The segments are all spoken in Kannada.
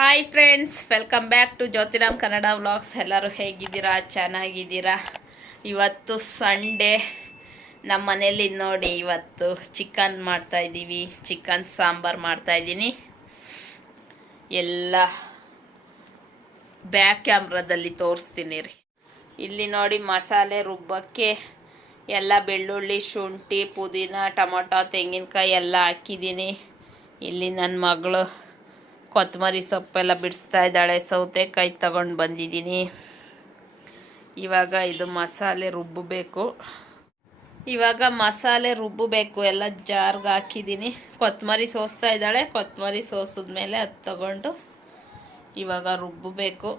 Hi friends welcome back to Jyothiram Kannada vlogs ಎಲ್ಲರೂ ಹೇಗಿದ್ದೀರಾ? ಚೆನ್ನಾಗಿದ್ದೀರಾ? ಇವತ್ತು ಸಂಡೇ ನಮ್ಮ ಮನೇಲಿ ನೋಡಿ ಇವತ್ತು ಚಿಕನ್ ಮಾಡ್ತಾ ಇದ್ದೀವಿ. ಚಿಕನ್ ಸಾಂಬಾರು ಮಾಡ್ತಾಯಿದ್ದೀನಿ ಎಲ್ಲ ಬ್ಯಾಕ್ ಕ್ಯಾಮ್ರಾದಲ್ಲಿ ತೋರಿಸ್ತೀನಿ ರೀ. ಇಲ್ಲಿ ನೋಡಿ ಮಸಾಲೆ ರುಬ್ಬಕ್ಕೆ ಎಲ್ಲ ಬೆಳ್ಳುಳ್ಳಿ, ಶುಂಠಿ, ಪುದೀನ, ಟೊಮೊಟೊ, ತೆಂಗಿನಕಾಯಿ ಎಲ್ಲ ಹಾಕಿದ್ದೀನಿ. ಇಲ್ಲಿ ನನ್ನ ಮಗಳು ಕೊತ್ತಂಬರಿ ಸೊಪ್ಪೆಲ್ಲ ಬಿಡಿಸ್ತಾ ಇದ್ದಾಳೆ. ಸೌತೆಕಾಯಿ ತಗೊಂಡು ಬಂದಿದ್ದೀನಿ. ಇವಾಗ ಇದು ಮಸಾಲೆ ರುಬ್ಬಬೇಕು ಇವಾಗ ಮಸಾಲೆ ರುಬ್ಬಬೇಕು ಎಲ್ಲ ಜಾರ್ಗೆ ಹಾಕಿದ್ದೀನಿ. ಕೊತ್ತಂಬರಿ ಸೋಸ್ತಾ ಇದ್ದಾಳೆ. ಕೊತ್ತಂಬರಿ ಸೋಸಿದ್ಮೇಲೆ ಅದು ತಗೊಂಡು ಇವಾಗ ರುಬ್ಬಬೇಕು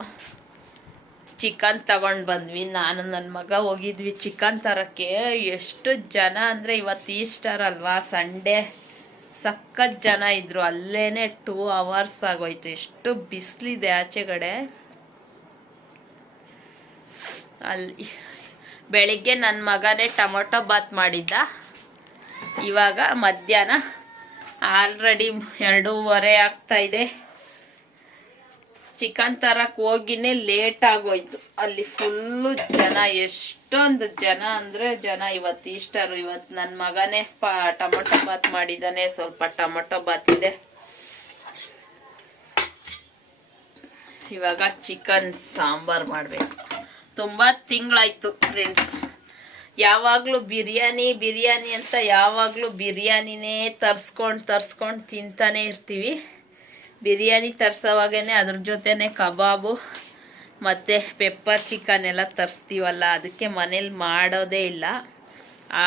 ಚಿಕನ್ ತಗೊಂಡು ಬಂದ್ವಿ. ನಾನು ನನ್ನ ಮಗ ಹೋಗಿದ್ವಿ ಚಿಕನ್ ತರೋಕ್ಕೆ. ಎಷ್ಟು ಜನ ಅಂದರೆ ಇವತ್ತು ಈಸ್ಟರ್ ಅಲ್ವಾ? ಸಂಡೇ. ಸಖತ್ ಜನ ಇದ್ರು. ಅಲ್ಲೇನೆ ಟೂ ಅವರ್ಸ್ ಆಗೋಯ್ತು. ಎಷ್ಟು ಬಿಸಿಲಿದೆ ಆಚೆಗಡೆ. ಅಲ್ಲಿ ಬೆಳಿಗ್ಗೆ ನನ್ನ ಮಗನೇ ಟೊಮೊಟೊ ಬಾತ್ ಮಾಡಿದ್ದ. ಇವಾಗ ಮಧ್ಯಾಹ್ನ ಆಲ್ರೆಡಿ ಎರಡೂವರೆ ಆಗ್ತಾ ಇದೆ. ಚಿಕನ್ ತರಕ್ಕೆ ಹೋಗಿನೇ ಲೇಟ್ ಆಗೋಯ್ತು. ಅಲ್ಲಿ ಫುಲ್ಲು ಜನ, ಎಷ್ಟೊಂದು ಜನ ಅಂದರೆ ಜನ ಇವತ್ತು ಈಸ್ಟರ್ ಇವತ್ತು ನನ್ನ ಮಗನೇ ಪ, ಟೊಮೊಟೊ ಬಾತ್ ಮಾಡಿದ್ದಾನೆ ಸ್ವಲ್ಪ ಟೊಮೊಟೊ ಬಾತ್ ಇದೆ. ಇವಾಗ ಚಿಕನ್ ಸಾಂಬಾರ್ ಮಾಡಬೇಕು. ತುಂಬ ತಿಂಗಳಾಯ್ತು ಫ್ರೆಂಡ್ಸ್ ಯಾವಾಗಲೂ ಬಿರಿಯಾನಿ ಬಿರಿಯಾನಿ ಅಂತ ಯಾವಾಗಲೂ ಬಿರಿಯಾನಿನೇ ತರ್ಸ್ಕೊಂಡು ತರ್ಸ್ಕೊಂಡು ತಿಂತಾನೆ ಇರ್ತೀವಿ. ಬಿರಿಯಾನಿ ತರ್ಸೋವಾಗೇ ಅದ್ರ ಜೊತೆನೆ ಕಬಾಬು ಮತ್ತು ಪೆಪ್ಪರ್ ಚಿಕನ್ ಎಲ್ಲ ತರಿಸ್ತೀವಲ್ಲ, ಅದಕ್ಕೆ ಮನೇಲಿ ಮಾಡೋದೇ ಇಲ್ಲ.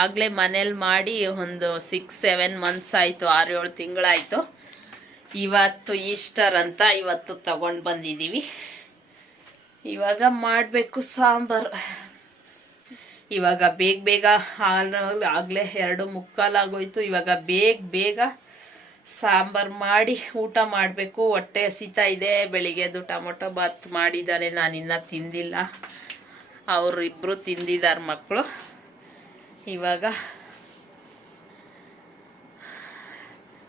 ಆಗಲೇ ಮನೇಲಿ ಮಾಡಿ ಒಂದು ಸಿಕ್ಸ್ ಸೆವೆನ್ ಮಂತ್ಸ್ ಆಯಿತು, ಆರು, ಏಳು ತಿಂಗಳಾಯಿತು. ಇವತ್ತು ಈಸ್ಟರ್ ಅಂತ ಇವತ್ತು ತಗೊಂಡು ಬಂದಿದ್ದೀವಿ ಇವಾಗ ಮಾಡಬೇಕು ಸಾಂಬಾರು. ಇವಾಗ ಬೇಗ ಬೇಗ ಆಗಲೇ ಎರಡು ಮುಕ್ಕಾಲಾಗೋಯ್ತು. ಇವಾಗ ಬೇಗ ಬೇಗ ಸಾಂಬಾರು ಮಾಡಿ ಊಟ ಮಾಡಬೇಕು. ಹೊಟ್ಟೆ ಹಸಿತಾ ಇದೆ. ಬೆಳಿಗ್ಗೆದು ಟೊಮೊಟೊ ಬಾತ್ ಮಾಡಿದ್ದಾರೆ ನಾನು ಇನ್ನೂ ತಿಂದಿಲ್ಲ. ಅವರಿಬ್ಬರು ತಿಂದಿದ್ದಾರೆ ಮಕ್ಕಳು ಇವಾಗ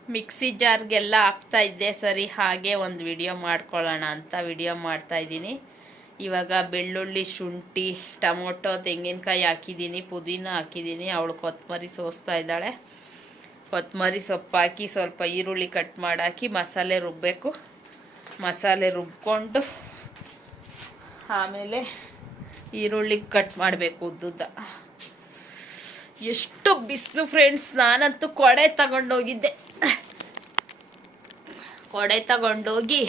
ಮಿಕ್ಸಿ ಜಾರ್ಗೆಲ್ಲ ಹಾಕ್ತಾ ಇದ್ದೆ ಸರಿ. ಹಾಗೆ ಒಂದು ವಿಡಿಯೋ ಮಾಡ್ಕೊಳ್ಳೋಣ ಅಂತ ವಿಡಿಯೋ ಮಾಡ್ತಾ ಇದ್ದೀನಿ. ಇವಾಗ ಬೆಳ್ಳುಳ್ಳಿ, ಶುಂಠಿ, ಟೊಮೊಟೊ, ತೆಂಗಿನಕಾಯಿ ಹಾಕಿದ್ದೀನಿ. ಪುದೀನ ಹಾಕಿದ್ದೀನಿ. ಅವಳು ಕೊತ್ತಂಬರಿ ಸೋಸ್ತಾ ಇದ್ದಾಳೆ. ಕೊತ್ತಂಬರಿ ಸೊಪ್ಪು ಹಾಕಿ ಸ್ವಲ್ಪ ಈರುಳ್ಳಿ ಕಟ್ ಮಾಡಾಕಿ ಮಸಾಲೆ ರುಬ್ಬಬೇಕು ಮಸಾಲೆ ರುಬ್ಕೊಂಡು ಆಮೇಲೆ ಈರುಳ್ಳಿ ಕಟ್ ಮಾಡಬೇಕು ಉದ್ದುದ್ದ. ಎಷ್ಟು ಬಿಸಿಲು ಫ್ರೆಂಡ್ಸ್ ನಾನಂತೂ ಕೊಡೆ ತಗೊಂಡೋಗಿದ್ದೆ. ಕೊಡೆ ತಗೊಂಡೋಗಿ,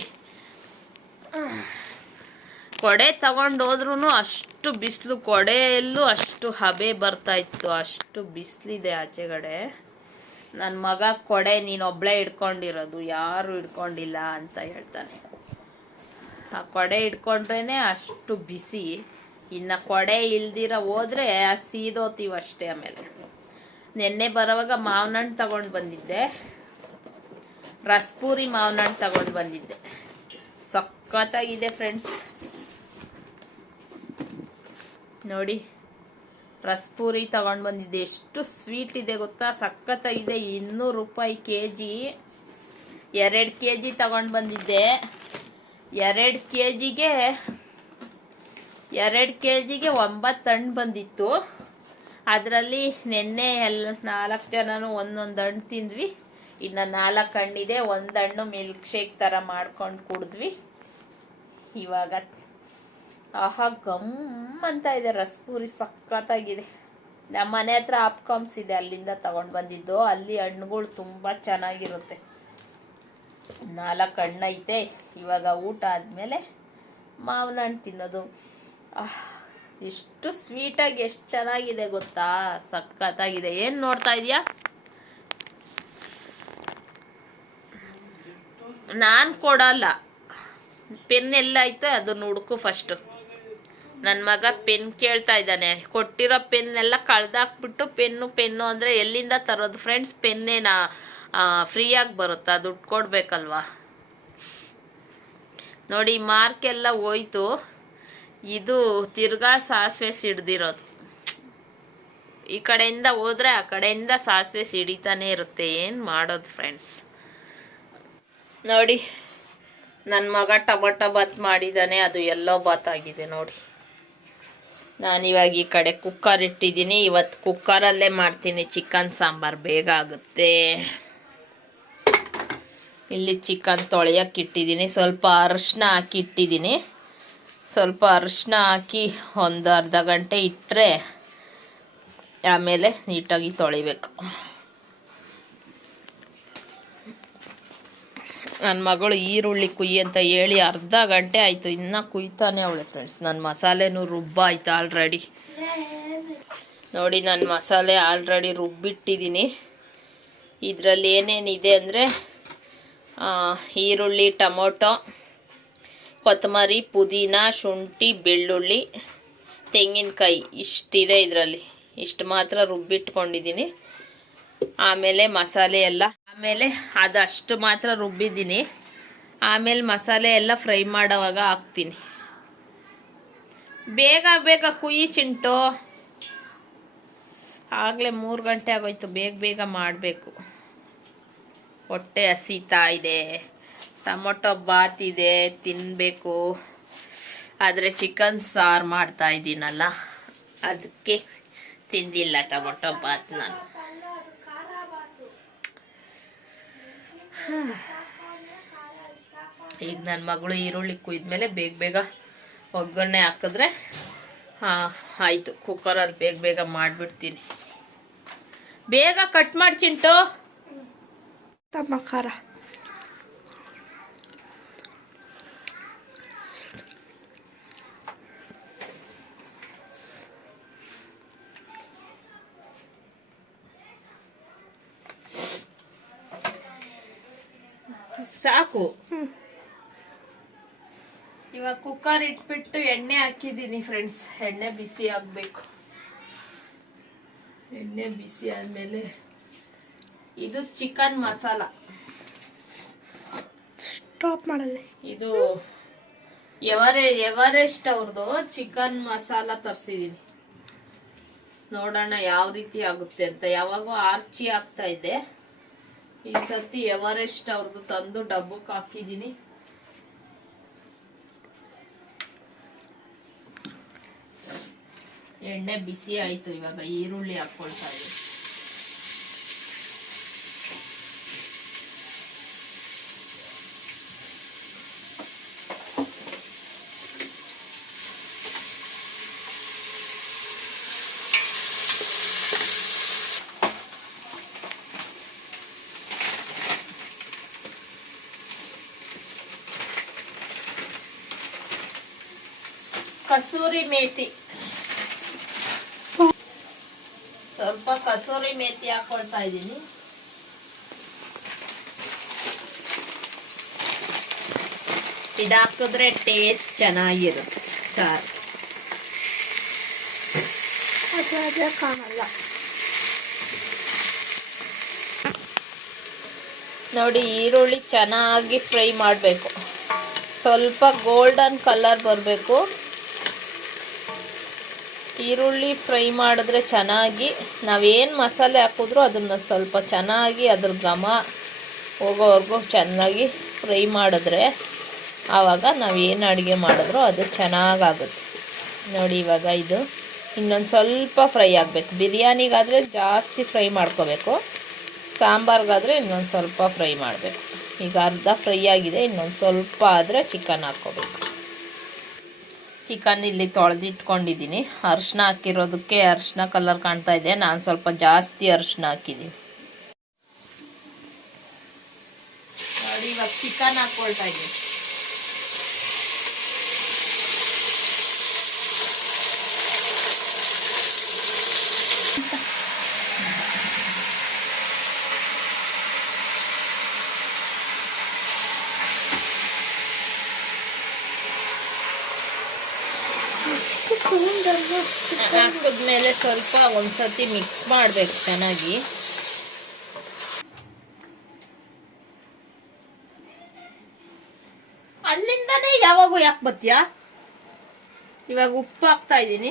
ಕೊಡೆ ತಗೊಂಡೋದ್ರೂ ಅಷ್ಟು ಬಿಸಿಲು, ಕೊಡೆಯಲ್ಲೂ ಅಷ್ಟು ಹಬೆ ಬರ್ತಾ ಇತ್ತು. ಅಷ್ಟು ಬಿಸಿಲಿದೆ ಆಚೆಗಡೆ. ನನ್ನ ಮಗ ಕೊಡೆ ನೀನೊಬ್ಳೇ ಹಿಡ್ಕೊಂಡಿರೋದು ಯಾರು ಹಿಡ್ಕೊಂಡಿಲ್ಲ ಅಂತ ಹೇಳ್ತಾನೆ. ಆ ಕೊಡೆ ಇಟ್ಕೊಂಡ್ರೇ ಅಷ್ಟು ಬಿಸಿ ಇನ್ನು ಕೊಡೆ ಇಲ್ದಿರ ಹೋದ್ರೆ ಸೀದೋತೀವಿ ಅಷ್ಟೇ ಆಮೇಲೆ. ನಿನ್ನೆ ಬರೋವಾಗ ಮಾವಿನ ಹಣ್ಣು ತಗೊಂಡು ಬಂದಿದ್ದೆ. ರಸ್ಪೂರಿ ಮಾವಿನ ಹಣ್ಣು ತಗೊಂಡು ಬಂದಿದ್ದೆ. ಸಖತ್ತಾಗಿದೆ ಫ್ರೆಂಡ್ಸ್ ನೋಡಿ. ರಸ್ಪೂರಿ ತಗೊಂಡು ಬಂದಿದ್ದೆ. ಎಷ್ಟು ಸ್ವೀಟ್ ಇದೆ ಗೊತ್ತಾ? ಸಖತ್ತಾಗಿದೆ ಇನ್ನೂರು ರೂಪಾಯಿ ಕೆ ಜಿ ಎರಡು ಕೆ ಜಿ ತಗೊಂಡು ಬಂದಿದ್ದೆ. ಎರಡು ಕೆ ಜಿಗೆ ಎರಡು ಕೆ ಜಿಗೆ ಒಂಬತ್ತು ಹಣ್ಣು ಬಂದಿತ್ತು. ಅದರಲ್ಲಿ ನಿನ್ನೆ ಎಲ್ಲ ನಾಲ್ಕು ಜನನು ಒಂದೊಂದು ಹಣ್ಣು ತಿಂದ್ವಿ. ಇನ್ನು ನಾಲ್ಕು ಹಣ್ಣಿದೆ. ಒಂದು ಹಣ್ಣು ಮಿಲ್ಕ್ ಶೇಕ್ ಥರ ಮಾಡ್ಕೊಂಡು ಕುಡಿದ್ವಿ. ಇವಾಗ ಆಹಾ, ಗಮ್ ಅಂತ ಇದೆ ರಸ್ಪೂರಿ ಸಖತ್ತಾಗಿದೆ. ನಮ್ಮ ಮನೆ ಹತ್ರ ಆಪ್ಕಾಮ್ಸ್ ಇದೆ, ಅಲ್ಲಿಂದ ತಗೊಂಡು ಬಂದಿದ್ದು. ಅಲ್ಲಿ ಹಣ್ಣುಗಳು ತುಂಬ ಚೆನ್ನಾಗಿರುತ್ತೆ. ನಾಲ್ಕು ಹಣ್ಣು ಐತೆ. ಇವಾಗ ಊಟ ಆದಮೇಲೆ ಮಾವಿನ ಹಣ್ಣು ತಿನ್ನೋದು. ಎಷ್ಟು ಸ್ವೀಟಾಗಿ ಎಷ್ಟು ಚೆನ್ನಾಗಿದೆ ಗೊತ್ತಾ? ಸಕ್ಕತ್ತಾಗಿದೆ ಏನು ನೋಡ್ತಾ ಇದೆಯಾ? ನಾನು ಕೊಡಲ್ಲ. ಪೆನ್ ಎಲ್ಲ ಐತೆ, ಅದನ್ನ ಹುಡುಕು ಫಸ್ಟು ನನ್ನ ಮಗ ಪೆನ್ ಕೇಳ್ತಾ ಇದ್ದಾನೆ. ಕೊಟ್ಟಿರೋ ಪೆನ್ನೆಲ್ಲ ಕಳ್ದಾಕ್ಬಿಟ್ಟು ಪೆನ್ನು ಪೆನ್ನು ಅಂದರೆ ಎಲ್ಲಿಂದ ತರೋದು ಫ್ರೆಂಡ್ಸ್ ಪೆನ್ನೇನಾ? ಫ್ರೀಯಾಗಿ ಬರುತ್ತಾ? ದುಡ್ಡು ಕೊಡಬೇಕಲ್ವಾ? ನೋಡಿ, ಮಾರ್ಕ್ ಎಲ್ಲ ಹೋಯ್ತು. ಇದು ತಿರ್ಗಾ ಸಾಸಿವೆ ಸಿಡ್ದಿರೋದು. ಈ ಕಡೆಯಿಂದ ಹೋದ್ರೆ ಆ ಕಡೆಯಿಂದ ಸಾಸಿವೆ ಸಿಡಿತಾನೆ ಇರುತ್ತೆ. ಏನು ಮಾಡೋದು ಫ್ರೆಂಡ್ಸ್ ನೋಡಿ ನನ್ನ ಮಗ ಟೊಮೊಟೊ ಬಾತ್ ಮಾಡಿದ್ದಾನೆ ಅದು ಎಲ್ಲೋ ಬಾತ್ ಆಗಿದೆ ನೋಡಿ. ನಾನಿವಾಗ ಈ ಕಡೆ ಕುಕ್ಕರ್ ಇಟ್ಟಿದ್ದೀನಿ. ಇವತ್ತು ಕುಕ್ಕರಲ್ಲೇ ಮಾಡ್ತೀನಿ. ಚಿಕನ್ ಸಾಂಬಾರು ಬೇಗ ಆಗುತ್ತೆ. ಇಲ್ಲಿ ಚಿಕನ್ ತೊಳೆಯೋಕೆ ಇಟ್ಟಿದ್ದೀನಿ. ಸ್ವಲ್ಪ ಅರಶಿನ ಹಾಕಿ ಇಟ್ಟಿದ್ದೀನಿ. ಸ್ವಲ್ಪ ಅರಶಿನ ಹಾಕಿ ಒಂದು ಅರ್ಧ ಗಂಟೆ ಇಟ್ಟರೆ ಆಮೇಲೆ ನೀಟಾಗಿ ತೊಳಿಬೇಕು. ನನ್ನ ಮಗಳು ಈರುಳ್ಳಿ ಕುಯ್ಯಿ ಅಂತ ಹೇಳಿ ಅರ್ಧ ಗಂಟೆ ಆಯಿತು. ಇನ್ನೂ ಕುಯ್ತಾನೆ ಅವಳೆ ಫ್ರೆಂಡ್ಸ್ ನನ್ನ ಮಸಾಲೆನೂ ರುಬ್ಬ ಆಯ್ತು ಆಲ್ರೆಡಿ ನೋಡಿ ನನ್ನ ಮಸಾಲೆ ಆಲ್ರೆಡಿ ರುಬ್ಬಿಟ್ಟಿದ್ದೀನಿ ಇದರಲ್ಲಿ ಏನೇನಿದೆ ಅಂದರೆ ಈರುಳ್ಳಿ, ಟೊಮೊಟೊ, ಕೊತ್ತಂಬರಿ, ಪುದೀನ, ಶುಂಠಿ, ಬೆಳ್ಳುಳ್ಳಿ, ತೆಂಗಿನಕಾಯಿ ಇಷ್ಟಿದೆ ಇದರಲ್ಲಿ. ಇಷ್ಟು ಮಾತ್ರ ರುಬ್ಬಿಟ್ಕೊಂಡಿದ್ದೀನಿ ಆಮೇಲೆ ಮಸಾಲೆ ಎಲ್ಲ ಆಮೇಲೆ ಅದು ಅಷ್ಟು ಮಾತ್ರ ರುಬ್ಬಿದ್ದೀನಿ. ಆಮೇಲೆ ಮಸಾಲೆ ಎಲ್ಲ ಫ್ರೈ ಮಾಡೋವಾಗ ಹಾಕ್ತೀನಿ. ಬೇಗ ಬೇಗ ಕುಯ್ಯಿ ಚಿಂಟು. ಆಗಲೇ ಮೂರು ಗಂಟೆ ಆಗೋಯ್ತು, ಬೇಗ ಬೇಗ ಮಾಡಬೇಕು. ಹೊಟ್ಟೆ ಹಸಿತಾ ಇದೆ. ಟೊಮೊಟೊ ಬಾತ್ ಇದೆ ತಿನ್ನಬೇಕು ಆದರೆ ಚಿಕನ್ ಸಾರು ಮಾಡ್ತಾ ಇದ್ದೀನಲ್ಲ, ಅದಕ್ಕೆ ತಿಂದಿಲ್ಲ ಟೊಮೊಟೊ ಬಾತ್ ನಾನು. ಈಗ ನನ್ನ ಮಗಳು ಈರುಳ್ಳಿ ಕುಯ್ದ್ಮೇಲೆ ಬೇಗ ಬೇಗ ಒಗ್ಗರಣೆ ಹಾಕಿದ್ರೆ ಆಯಿತು. ಕುಕ್ಕರಲ್ಲಿ ಬೇಗ ಬೇಗ ಮಾಡಿಬಿಡ್ತೀನಿ. ಬೇಗ ಕಟ್ ಮಾಡಿ ಚಿಂಟು ತಮ್ಮ ಖಾರ. ಸಾಕು ಇವಾಗ ಕುಕ್ಕರ್ ಇಟ್ಬಿಟ್ಟು ಎಣ್ಣೆ ಹಾಕಿದ್ದೀನಿ ಫ್ರೆಂಡ್ಸ್ ಎಣ್ಣೆ ಬಿಸಿ ಆಗಬೇಕು. ಎಣ್ಣೆ ಬಿಸಿ ಆದಮೇಲೆ ಇದು ಚಿಕನ್ ಮಸಾಲ. ಸ್ಟಾಪ್ ಮಾಡಲ್ಲ. ಇದು ಎವರೆ ಎವರೆಸ್ಟ್ ಅವ್ರದ್ದು ಚಿಕನ್ ಮಸಾಲ ತರಿಸಿದ್ದೀನಿ ನೋಡೋಣ ಯಾವ ರೀತಿ ಆಗುತ್ತೆ ಅಂತ. ಯಾವಾಗೂ ಆರ್ಚಿ ಆಗ್ತಾ ಇದೆ. ಈ ಸತಿ ಎವರೆಸ್ಟ್ ಅವ್ರದ್ದು ತಂದು ಡಬ್ಬಕ್ಕೆ ಹಾಕಿದ್ದೀನಿ. ಎಣ್ಣೆ ಬಿಸಿ ಆಯ್ತು ಇವಾಗ ಈರುಳ್ಳಿ ಹಾಕೊಳ್ತಾ ಇದ್ದೀನಿ. ಕಸೂರಿ ಮೇತಿ. ಸ್ವಲ್ಪ ಕಸೂರಿ ಮೇಥಿ ಹಾಕೊಳ್ತಾ ಇದ್ದೀನಿ. ಇದಾಕಿದ್ರೆ ಹಾಕಿದ್ರೆ ಟೇಸ್ಟ್ ಚೆನ್ನಾಗಿರುತ್ತೆ. ಸಾರು. ಕಾಣಲ್ಲ. ನೋಡಿ ಈರುಳ್ಳಿ ಚೆನ್ನಾಗಿ ಫ್ರೈ ಮಾಡಬೇಕು. ಸ್ವಲ್ಪ ಗೋಲ್ಡನ್ ಕಲರ್ ಬರಬೇಕು. ಈರುಳ್ಳಿ ಫ್ರೈ ಮಾಡಿದ್ರೆ ಚೆನ್ನಾಗಿ ನಾವೇನು ಮಸಾಲೆ ಹಾಕಿದ್ರೂ ಅದನ್ನು ಸ್ವಲ್ಪ ಚೆನ್ನಾಗಿ ಅದ್ರ ಘಮ ಹೋಗೋವರೆಗೂ ಚೆನ್ನಾಗಿ ಫ್ರೈ ಮಾಡಿದ್ರೆ ಆವಾಗ ನಾವು ಏನು ಅಡುಗೆ ಮಾಡಿದ್ರೂ ಅದು ಚೆನ್ನಾಗಾಗುತ್ತೆ. ನೋಡಿ ಇವಾಗ ಇದು. ಇನ್ನೊಂದು ಸ್ವಲ್ಪ ಫ್ರೈ ಆಗಬೇಕು. ಬಿರಿಯಾನಿಗಾದರೆ ಜಾಸ್ತಿ ಫ್ರೈ ಮಾಡ್ಕೋಬೇಕು. ಸಾಂಬಾರ್ಗಾದರೆ ಇನ್ನೊಂದು ಸ್ವಲ್ಪ ಫ್ರೈ ಮಾಡಬೇಕು. ಈಗ ಅರ್ಧ ಫ್ರೈ ಆಗಿದೆ. ಇನ್ನೊಂದು ಸ್ವಲ್ಪ ಆದರೆ ಚಿಕನ್ ಹಾಕ್ಕೋಬೇಕು. ಚಿಕನ್ ಇಲ್ಲಿ ತೊಳೆದಿಟ್ಕೊಂಡಿದ್ದೀನಿ. ಅರ್ಶಿನ ಹಾಕಿರೋದಕ್ಕೆ ಅರ್ಶಿನ ಕಲರ್ ಕಾಣ್ತಾ ಇದೆ. ನಾನು ಸ್ವಲ್ಪ ಜಾಸ್ತಿ ಅರ್ಶಿನ ಹಾಕಿದ್ದೀನಿ. ಚಿಕನ್ ಹಾಕ್ಕೊಳ್ತಾ ಇದ್ದೀನಿ. ಹಾಕಿದ್ಮೇಲೆ ಸ್ವಲ್ಪ ಒಂದ್ಸತಿ ಮಿಕ್ಸ್ ಮಾಡಬೇಕು ಚೆನ್ನಾಗಿ. ಅಲ್ಲಿಂದಾನೇ ಯಾವಾಗೂ ಯಾಕೆ ಬತ್ತೀಯಾ ಇವಾಗ ಉಪ್ಪು ಹಾಕ್ತಾ ಇದ್ದೀನಿ.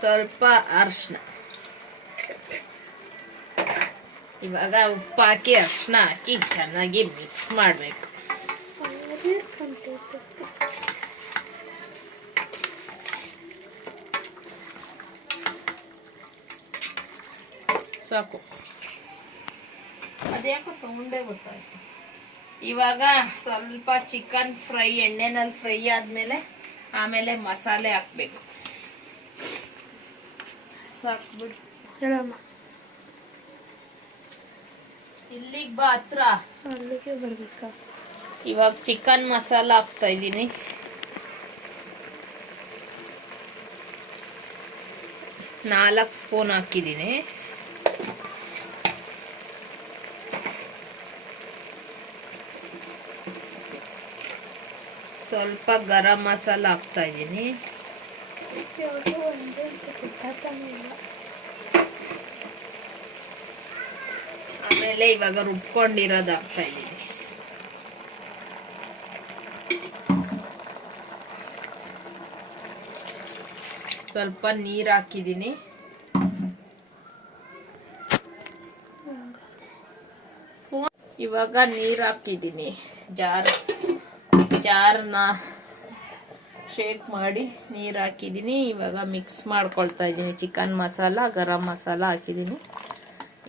ಸ್ವಲ್ಪ ಅರಿಶಿನ ಇವಾಗ ಉಪ್ಪು ಹಾಕಿ ಅರ್ಶಿನ ಹಾಕಿ ಚೆನ್ನಾಗಿ ಮಿಕ್ಸ್ ಮಾಡಬೇಕು. ಸಾಕು ಅದ್ಯಾಕೋ ಸೌಂಡೇ ಗೊತ್ತಾಯ್ತು. ಇವಾಗ ಸ್ವಲ್ಪ ಚಿಕನ್ ಫ್ರೈ ಎಣ್ಣೆನಲ್ಲಿ ಫ್ರೈ ಆದ್ಮೇಲೆ ಆಮೇಲೆ ಮಸಾಲೆ ಹಾಕ್ಬೇಕು. ಸಾಕ್ಬಿಡು ಹೇಳಮ್ಮ. ಇಲ್ಲಿಗೆ ಬಾ ಹತ್ರ. ಅಲ್ಲಿಗೆ ಬರ್ಬೇಕಾ? ಇವಾಗ ಚಿಕನ್ ಮಸಾಲ ಹಾಕ್ತಾ ಇದ್ದೀನಿ. ನಾಲ್ಕು ಸ್ಪೂನ್ ಹಾಕಿದ್ದೀನಿ. ಸ್ವಲ್ಪ ಗರಂ ಮಸಾಲ ಹಾಕ್ತಾ ಇದ್ದೀನಿ. ಆಮೇಲೆ ಇವಾಗ ರುಬ್ಕೊಂಡಿರೋದು ಹಾಕ್ತಾ ಇದ್ದೀನಿ. ಸ್ವಲ್ಪ ನೀರು ಹಾಕಿದ್ದೀನಿ. ಇವಾಗ ನೀರು ಹಾಕಿದ್ದೀನಿ. ಜಾರ್. ಜಾರ್ನ ಶೇಕ್ ಮಾಡಿ ನೀರು ಹಾಕಿದ್ದೀನಿ ಇವಾಗ ಮಿಕ್ಸ್ ಮಾಡ್ಕೊಳ್ತಾ ಇದ್ದೀನಿ. ಚಿಕನ್ ಮಸಾಲ, ಗರಂ ಮಸಾಲ ಹಾಕಿದ್ದೀನಿ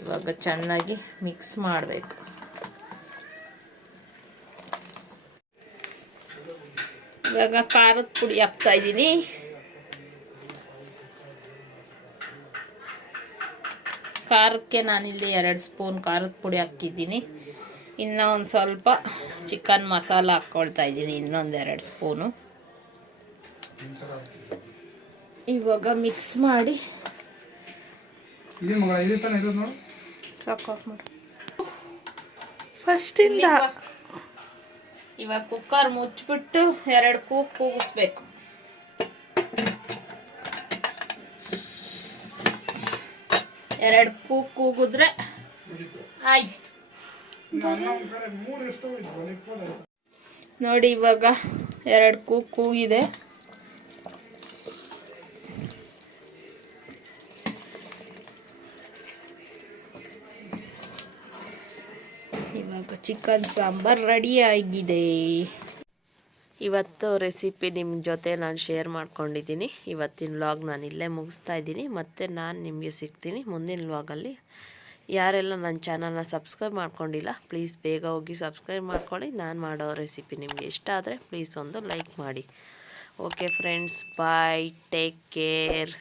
ಇವಾಗ ಚೆನ್ನಾಗಿ ಮಿಕ್ಸ್ ಮಾಡಬೇಕು. ಇವಾಗ ಖಾರದ ಪುಡಿ ಹಾಕ್ತಾ ಇದ್ದೀನಿ. ಖಾರಕ್ಕೆ ನಾನಿಲ್ಲಿ ಎರಡು ಸ್ಪೂನ್ ಖಾರದ ಪುಡಿ ಹಾಕಿದ್ದೀನಿ. ಇನ್ನು ಒಂದು ಸ್ವಲ್ಪ ಚಿಕನ್ ಮಸಾಲ ಹಾಕ್ಕೊಳ್ತಾ ಇದ್ದೀನಿ ಇನ್ನೊಂದೆರಡು ಸ್ಪೂನು. ಇವಾಗ ಮಿಕ್ಸ್ ಮಾಡಿ. ಇದೇ ಮಗಳ ಇದೇ ತಾನೇ ಇರೋದು ನೋಡು. ಸಾಕು ಆಫ್ ಮಾಡು. ಫಸ್ಟಿಂದ ಇವಾಗ ಕುಕ್ಕರ್ ಮುಚ್ಚಿಬಿಟ್ಟು ಎರಡು ಕೂಗ್ ಕೂಗಿಸ್ಬೇಕು. ಎರಡು ಕೂಗ್ ಕೂಗಿದ್ರೆ ಆಯ್ತು. ನೋಡಿ, ಇವಾಗ ಎರಡು ಕೂ ಕೂಗಿದೆ ಇವಾಗ ಚಿಕನ್ ಸಾಂಬಾರ್ ರೆಡಿ ಆಗಿದೆ. ಇವತ್ತು ರೆಸಿಪಿ ನಿಮ್ಮ ಜೊತೆ ನಾನು ಶೇರ್ ಮಾಡ್ಕೊಂಡಿದ್ದೀನಿ. ಇವತ್ತಿನ ವ್ಲಾಗ್ ನಾನು ಇಲ್ಲೇ ಮುಗಿಸ್ತಾ ಇದ್ದೀನಿ. ಮತ್ತು ನಾನು ನಿಮಗೆ ಸಿಗ್ತೀನಿ ಮುಂದಿನ ವ್ಲಾಗಲ್ಲಿ ಯಾರೆಲ್ಲ ನನ್ನ ಚಾನಲ್ನ ಸಬ್ಸ್ಕ್ರೈಬ್ ಮಾಡ್ಕೊಂಡಿಲ್ಲ ಪ್ಲೀಸ್ ಬೇಗ ಹೋಗಿ ಸಬ್ಸ್ಕ್ರೈಬ್ ಮಾಡ್ಕೊಳ್ಳಿ. ನಾನು ಮಾಡೋ ರೆಸಿಪಿ ನಿಮಗೆ ಇಷ್ಟ ಆದರೆ ಪ್ಲೀಸ್ ಒಂದು ಲೈಕ್ ಮಾಡಿ. Okay friends bye take care